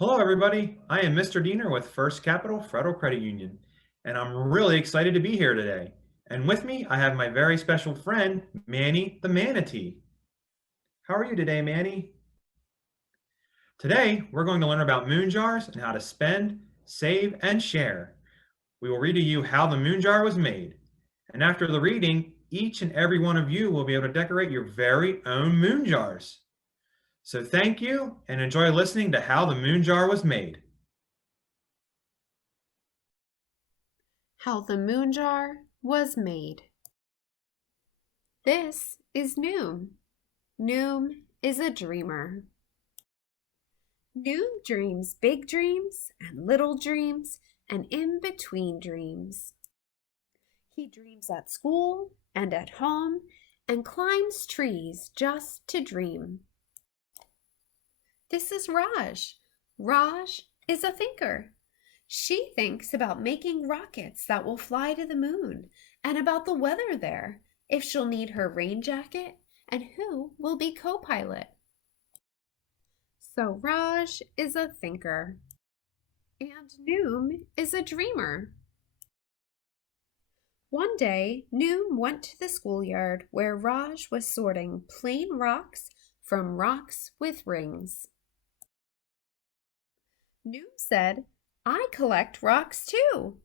Hello, everybody. I am Mr. Diener with First Capital Federal Credit Union, and I'm really excited to be here today. And with me, I have my very special friend, Manny the Manatee. How are you today, Manny? Today, we're going to learn about moon jars and how to spend, save, and share. We will read to you how the moon jar was made. And after the reading, each and every one of you will be able to decorate your very own moon jars. So thank you and enjoy listening to how the moon jar was made. How the MoonJar was made. This is Noom. Noom is a dreamer. Noom dreams big dreams and little dreams and in between dreams. He dreams at school and at home and climbs trees just to dream. This is Raj. Raj is a thinker. She thinks about making rockets that will fly to the moon and about the weather there, if she'll need her rain jacket, and who will be co-pilot. So Raj is a thinker, and Noom is a dreamer. One day, Noom went to the schoolyard where Raj was sorting plain rocks from rocks with rings. Noom said, I collect rocks too.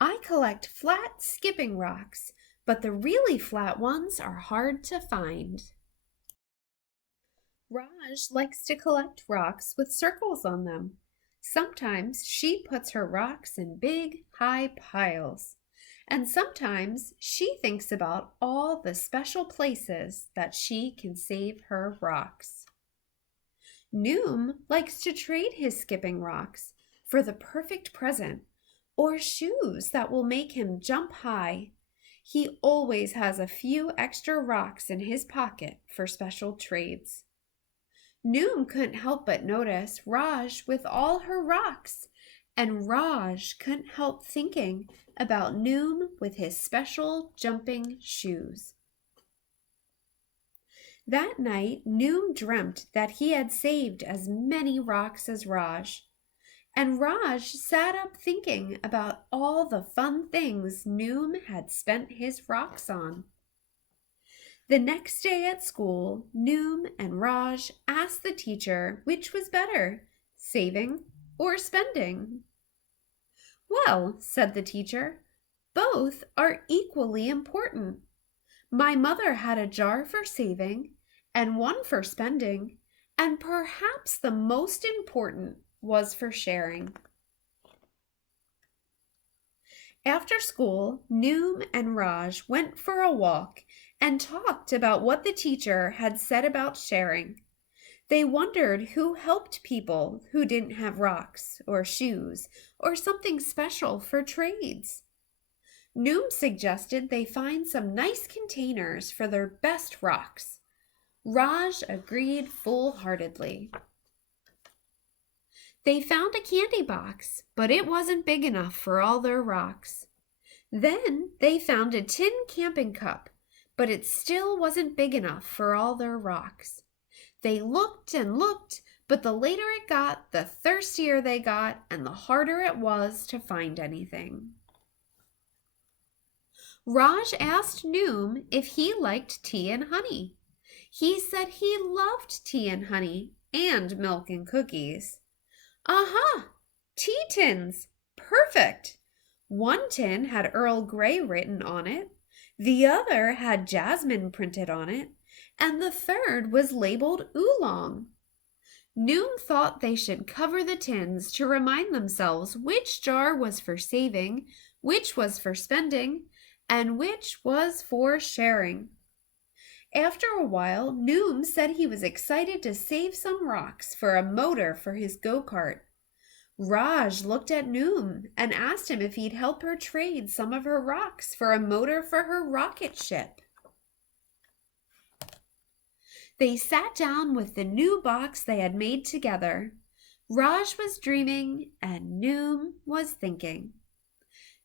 I collect flat skipping rocks, but the really flat ones are hard to find. Raj likes to collect rocks with circles on them. Sometimes she puts her rocks in big, high piles. And sometimes she thinks about all the special places that she can save her rocks. Noom likes to trade his skipping rocks for the perfect present or shoes that will make him jump high. He always has a few extra rocks in his pocket for special trades. Noom couldn't help but notice Raj with all her rocks, and Raj couldn't help thinking about Noom with his special jumping shoes. That night, Noom dreamt that he had saved as many rocks as Raj. And Raj sat up thinking about all the fun things Noom had spent his rocks on. The next day at school, Noom and Raj asked the teacher which was better, saving or spending. Well, said the teacher, both are equally important. My mother had a jar for saving and one for spending, and perhaps the most important was for sharing. After school, Noom and Raj went for a walk and talked about what the teacher had said about sharing. They wondered who helped people who didn't have rocks or shoes or something special for trades. Noom suggested they find some nice containers for their best rocks. Raj agreed full-heartedly. They found a candy box, but it wasn't big enough for all their rocks. Then they found a tin camping cup, but it still wasn't big enough for all their rocks. They looked and looked, but the later it got, the thirstier they got, and the harder it was to find anything. Raj asked Noom if he liked tea and honey. He said he loved tea and honey and milk and cookies. Aha! Tea tins! Perfect! One tin had Earl Grey written on it, the other had jasmine printed on it, and the third was labeled oolong. Noom thought they should cover the tins to remind themselves which jar was for saving, which was for spending, and which was for sharing. After a while, Noom said he was excited to save some rocks for a motor for his go-kart. Raj looked at Noom and asked him if he'd help her trade some of her rocks for a motor for her rocket ship. They sat down with the new box they had made together. Raj was dreaming and Noom was thinking.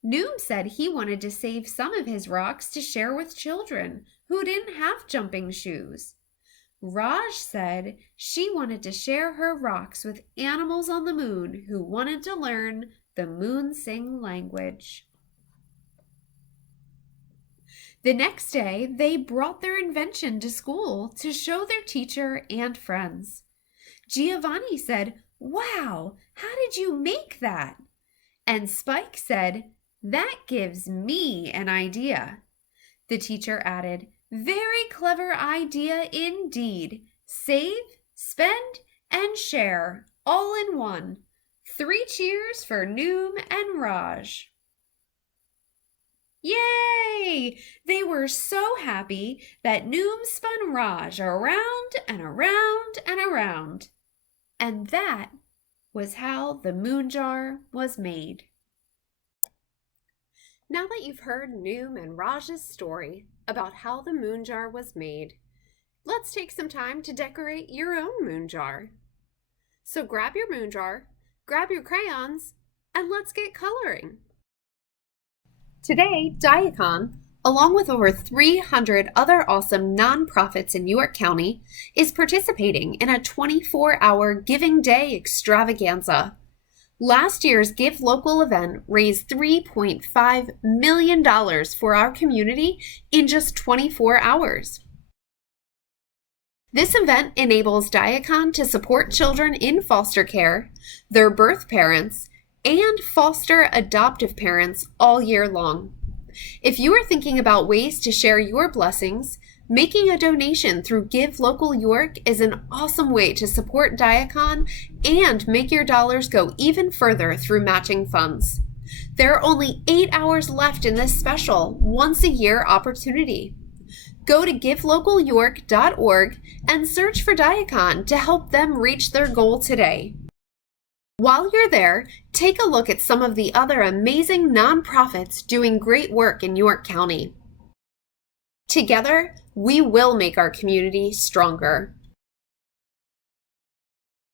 Noom said he wanted to save some of his rocks to share with children who didn't have jumping shoes. Raj said she wanted to share her rocks with animals on the moon who wanted to learn the moon sing language. The next day, they brought their invention to school to show their teacher and friends. Giovanni said, "Wow, how did you make that?" And Spike said, "That gives me an idea." The teacher added, "Very clever idea indeed. Save, spend, and share, all in one. 3 cheers for Noom and Raj." Yay! They were so happy that Noom spun Raj around and around and around. And that was how the MoonJar was made. Now that you've heard Noom and Raj's story about how the MoonJar was made, let's take some time to decorate your own MoonJar. So grab your MoonJar, grab your crayons, and let's get coloring. Today, Diakon, along with over 300 other awesome nonprofits in York County, is participating in a 24-hour Giving Day extravaganza. Last year's Give Local event raised $3.5 million for our community in just 24 hours. This event enables Diakon to support children in foster care, their birth parents, and foster adoptive parents all year long. If you are thinking about ways to share your blessings, making a donation through Give Local York is an awesome way to support Diakon and make your dollars go even further through matching funds. There are only 8 hours left in this special once-a-year opportunity. Go to givelocalyork.org and search for Diakon to help them reach their goal today. While you're there, take a look at some of the other amazing nonprofits doing great work in York County. Together, we will make our community stronger.